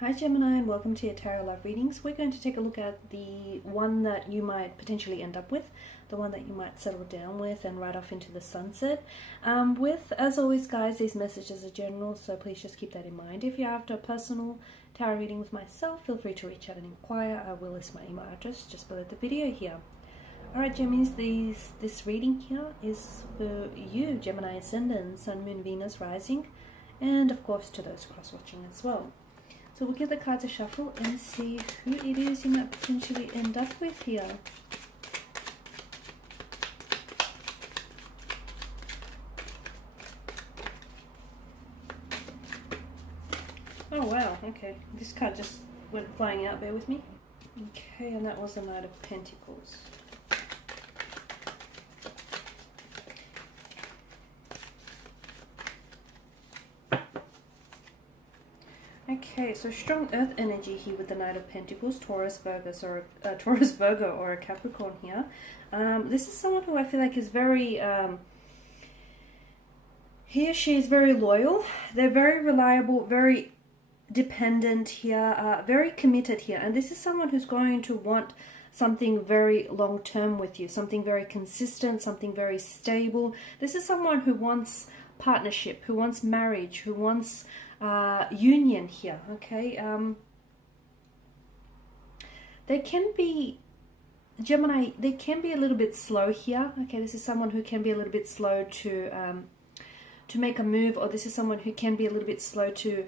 Hi Gemini, and welcome to your Tarot Love Readings. We're going to take a look at the one that you might potentially end up with, the one that you might settle down with and ride off into the sunset. As always guys, these messages are general, so please just keep that in mind. If you're after a personal tarot reading with myself, feel free to reach out and inquire. I will list my email address just below the video here. Alright Gemini, this reading here is for you, Gemini Ascendant, Sun, Moon, Venus, Rising, and of course to those cross-watching as well. So we'll give the cards a shuffle and see who it is you might potentially end up with here. Oh wow, okay. This card just went flying out, bear with me. Okay, and that was the Knight of Pentacles. Okay, so strong earth energy here with the Knight of Pentacles, Taurus, Virgo, or a Capricorn here. This is someone who I feel like is very, he or she is very loyal. They're very reliable, very dependent here, very committed here. And this is someone who's going to want something very long-term with you, something very consistent, something very stable. This is someone who wants partnership, who wants marriage, who wants union here. Okay, they can be, Gemini, they can be a little bit slow here. Okay, this is someone who can be a little bit slow to make a move, or this is someone who can be a little bit slow to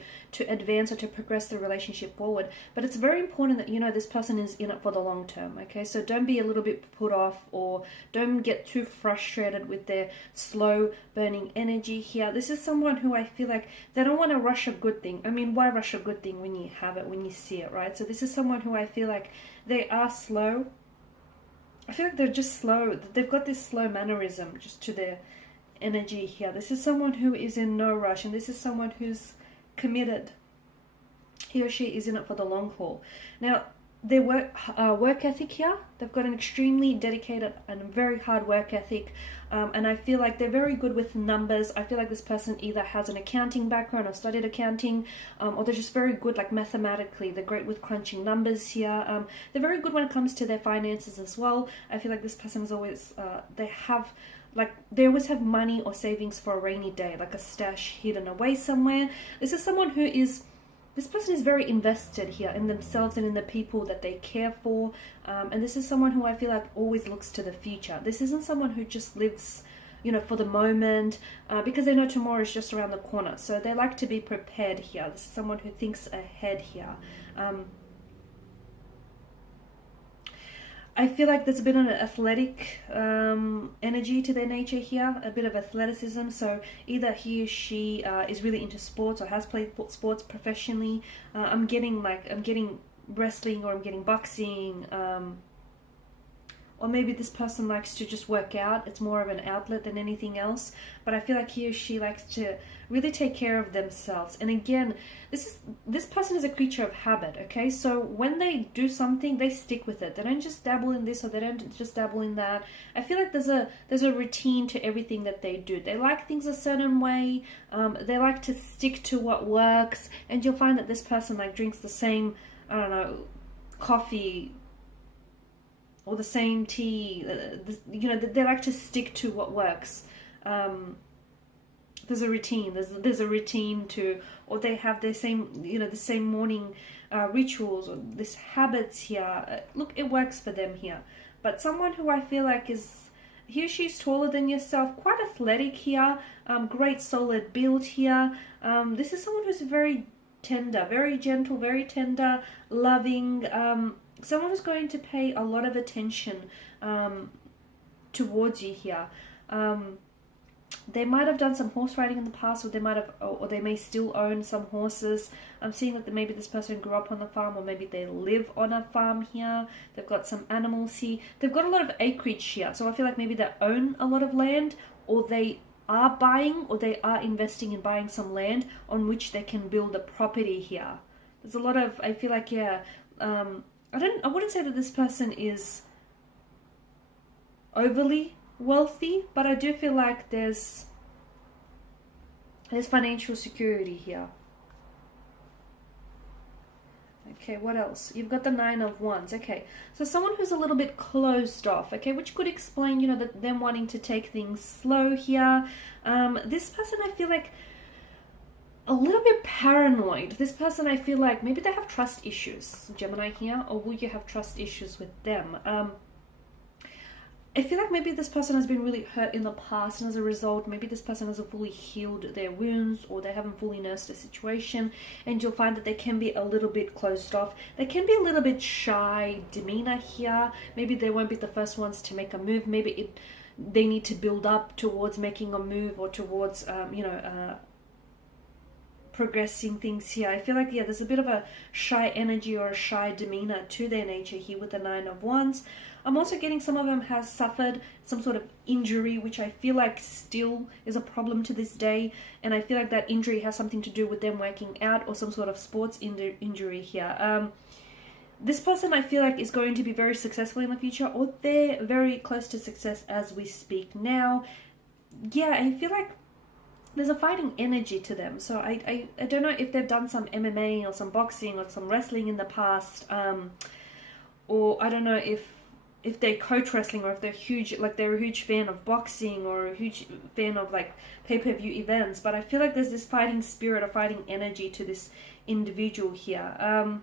advance or to progress the relationship forward. But it's very important that you know this person is in it for the long term. Okay, so don't be a little bit put off, or don't get too frustrated with their slow burning energy here. This is someone who I feel like they don't want to rush a good thing. I mean, why rush a good thing when you have it, when you see it, right? So this is someone who I feel like they are slow. I feel like they're just slow. They've got this slow mannerism just to their energy here. This is someone who is in no rush, and this is someone who's committed. He or she is in it for the long haul. Now, their work ethic here, they've got an extremely dedicated and very hard work ethic, and I feel like they're very good with numbers. I feel like this person either has an accounting background or studied accounting, or they're just very good like mathematically. They're great with crunching numbers here. They're very good when it comes to their finances as well. I feel like this person is always, they always have money or savings for a rainy day, like a stash hidden away somewhere. This is someone who is, this person is very invested here in themselves and in the people that they care for. And this is someone who I feel like always looks to the future. This isn't someone who just lives, you know, for the moment, because they know tomorrow is just around the corner. So they like to be prepared here. This is someone who thinks ahead here. I feel like there's a bit of an athletic energy to their nature here, a bit of athleticism. So either he or she is really into sports or has played sports professionally. I'm getting wrestling, or I'm getting boxing, or maybe this person likes to just work out. It's more of an outlet than anything else. But I feel like he or she likes to really take care of themselves. And again, this person is a creature of habit, okay? So when they do something, they stick with it. They don't just dabble in this, or they don't just dabble in that. I feel like there's a routine to everything that they do. They like things a certain way. They like to stick to what works. And you'll find that this person like drinks the same, I don't know, coffee or the same tea. You know, they like to stick to what works. There's a routine. There's a routine to, or they have their same, you know, the same morning rituals or this habits here. Look, it works for them here. But someone who I feel like is, he or she's taller than yourself, quite athletic here, great solid build here. This is someone who's very tender, very gentle, very tender, loving. Someone who's going to pay a lot of attention towards you here. They might have done some horse riding in the past, or they may still own some horses. I'm seeing that maybe this person grew up on the farm, or maybe they live on a farm here. They've got some animals here. They've got a lot of acreage here, so I feel like maybe they own a lot of land, or they are buying, or they are investing in buying some land on which they can build a property here. There's a lot of, I feel like, yeah, I wouldn't say that this person is overly wealthy, but I do feel like there's financial security here. Okay, what else? You've got the Nine of Wands. Okay, so someone who's a little bit closed off, okay, which could explain, you know, that them wanting to take things slow here. This person, I feel like, a little bit paranoid. This person, I feel like, maybe they have trust issues, Gemini here, or will you have trust issues with them? I feel like maybe this person has been really hurt in the past, and as a result, maybe this person hasn't fully healed their wounds, or they haven't fully nursed the situation, and you'll find that they can be a little bit closed off. They can be a little bit shy demeanor here. Maybe they won't be the first ones to make a move. Maybe they need to build up towards making a move, or towards, progressing things here. I feel like, yeah, there's a bit of a shy energy or a shy demeanor to their nature here with the Nine of Wands. I'm also getting some of them has suffered some sort of injury, which I feel like still is a problem to this day. And I feel like that injury has something to do with them working out or some sort of sports injury here. This person, I feel like, is going to be very successful in the future, or they're very close to success as we speak now. Yeah, I feel like there's a fighting energy to them. So I don't know if they've done some MMA or some boxing or some wrestling in the past, or I don't know if they coach wrestling, or if they're huge, like they're a huge fan of boxing or a huge fan of like pay-per-view events. But I feel like there's this fighting spirit or fighting energy to this individual here.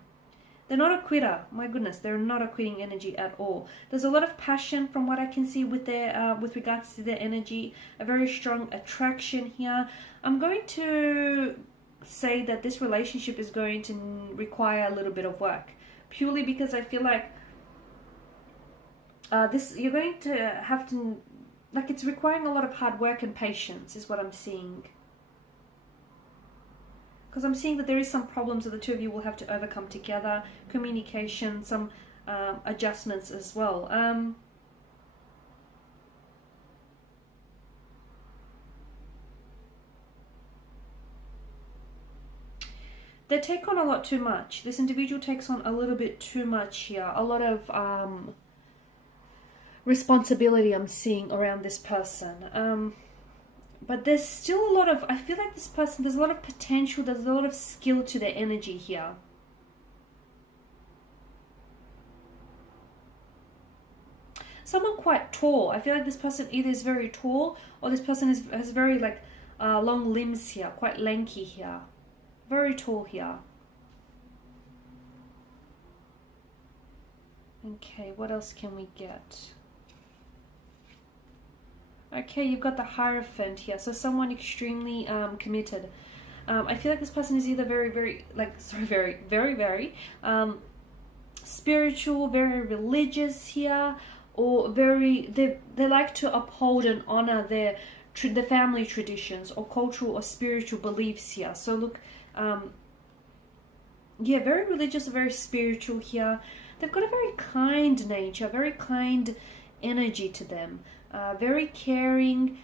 They're not a quitter. My goodness, they're not a quitting energy at all. There's a lot of passion from what I can see with their, with regards to their energy. A very strong attraction here. I'm going to say that this relationship is going to require a little bit of work, purely because I feel like you're going to have to, like, it's requiring a lot of hard work and patience is what I'm seeing. Because I'm seeing that there is some problems that the two of you will have to overcome together. Communication, some adjustments as well. They take on a lot too much. This individual takes on a little bit too much here. A lot of responsibility I'm seeing around this person. But there's still a lot of, I feel like this person, there's a lot of potential, there's a lot of skill to their energy here. Someone quite tall. I feel like this person either is very tall, or this person has very like long limbs here, quite lanky here. Very tall here. Okay, what else can we get? Okay, you've got the Hierophant here. So someone extremely committed. I feel like this person is either very spiritual, very religious here, or they like to uphold and honor the family traditions or cultural or spiritual beliefs here. So look, yeah, very religious, very spiritual here. They've got a very kind nature, very kind energy to them. Very caring.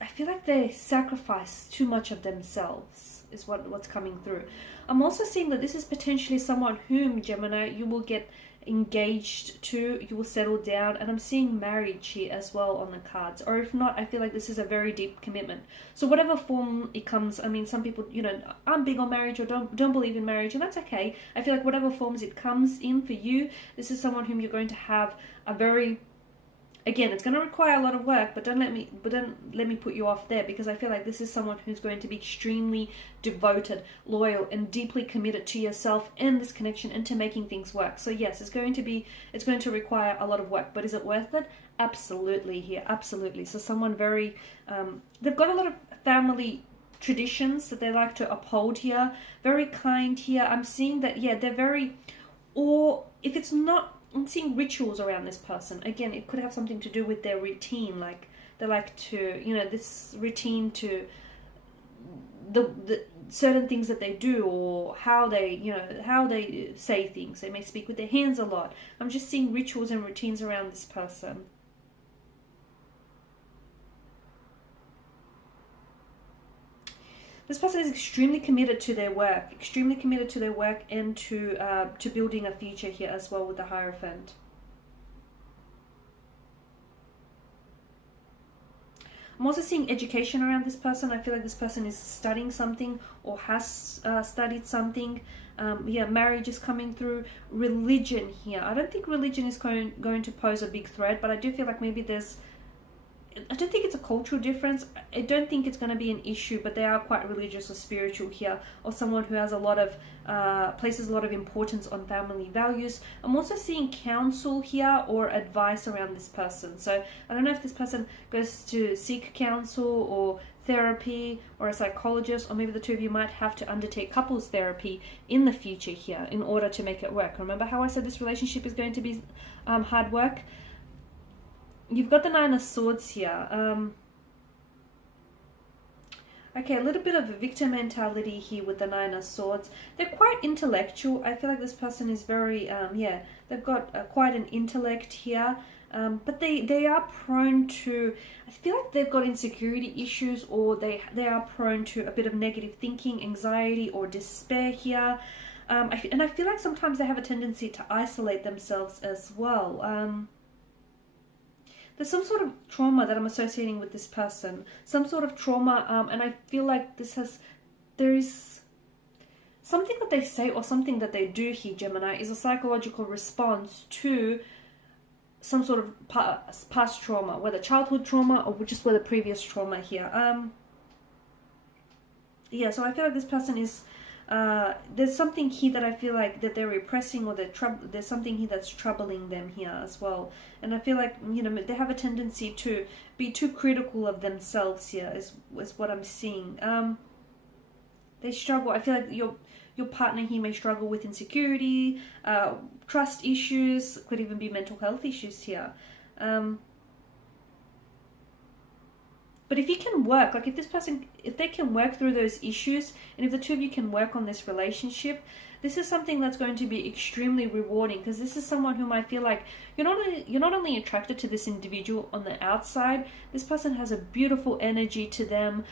I feel like they sacrifice too much of themselves is what's coming through. I'm also seeing that this is potentially someone whom, Gemini, you will get engaged to, you will settle down, and I'm seeing marriage here as well on the cards. Or if not, I feel like this is a very deep commitment. So whatever form it comes, I mean, some people, you know, aren't big on marriage or don't believe in marriage, and that's okay. I feel like whatever forms it comes in for you, this is someone whom you're going to have a very, again, it's going to require a lot of work, but don't let me put you off there, because I feel like this is someone who's going to be extremely devoted, loyal, and deeply committed to yourself and this connection and to making things work. So yes, it's going to require a lot of work, but is it worth it? Absolutely here, absolutely. So someone very, they've got a lot of family traditions that they like to uphold here, very kind here. I'm seeing that, yeah, they're very, or if it's not, I'm seeing rituals around this person. Again, it could have something to do with their routine. Like they like to, you know, this routine to the certain things that they do, or how they say things. They may speak with their hands a lot. I'm just seeing rituals and routines around this person. This person is extremely committed to their work, and to building a future here as well with the Hierophant. I'm also seeing education around this person. I feel like this person is studying something or has studied something. Yeah, marriage is coming through. Religion here. I don't think religion is going to pose a big threat, but I do feel like maybe I don't think it's a cultural difference. I don't think it's going to be an issue, but they are quite religious or spiritual here, or someone who has a lot of places a lot of importance on family values. I'm also seeing counsel here or advice around this person. So I don't know if this person goes to seek counsel or therapy or a psychologist, or maybe the two of you might have to undertake couples therapy in the future here in order to make it work. Remember how I said this relationship is going to be hard work? You've got the Nine of Swords here. Okay, a little bit of a victim mentality here with the Nine of Swords. They're quite intellectual. I feel like this person is very, yeah, they've got quite an intellect here. But they are prone to, I feel like they've got insecurity issues, or they are prone to a bit of negative thinking, anxiety, or despair here. And I feel like sometimes they have a tendency to isolate themselves as well. There's some sort of trauma that I'm associating with this person. Some sort of trauma, and I feel like there is something that they say or something that they do here, Gemini, is a psychological response to some sort of past trauma, whether childhood trauma or just whether previous trauma here. Yeah, so I feel like this person is, there's something here that I feel like that they're repressing, or there's something here that's troubling them here as well. And I feel like, you know, they have a tendency to be too critical of themselves here, is what I'm seeing. They struggle. I feel like your partner here may struggle with insecurity, trust issues, could even be mental health issues here. But if you can work, like if they can work through those issues, and if the two of you can work on this relationship, this is something that's going to be extremely rewarding, because this is someone whom I feel like you're not only attracted to this individual on the outside, this person has a beautiful energy to them.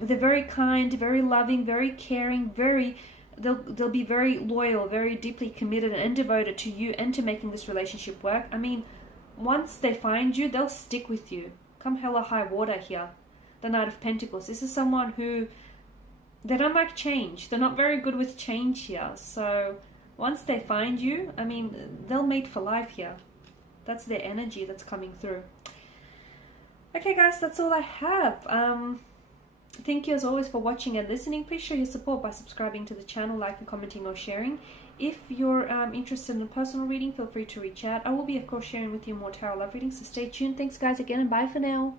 They're very kind, very loving, very caring, they'll be very loyal, very deeply committed and devoted to you and to making this relationship work. I mean, once they find you, they'll stick with you. Come hell or high water here. The Knight of Pentacles. This is someone who, they don't like change. They're not very good with change here. So once they find you, I mean, they'll mate for life here. That's their energy that's coming through. Okay guys, that's all I have. Thank you as always for watching and listening. Please show your support by subscribing to the channel, liking, commenting or sharing. If you're interested in a personal reading, feel free to reach out. I will be, of course, sharing with you more tarot love readings, so stay tuned. Thanks guys again, and bye for now.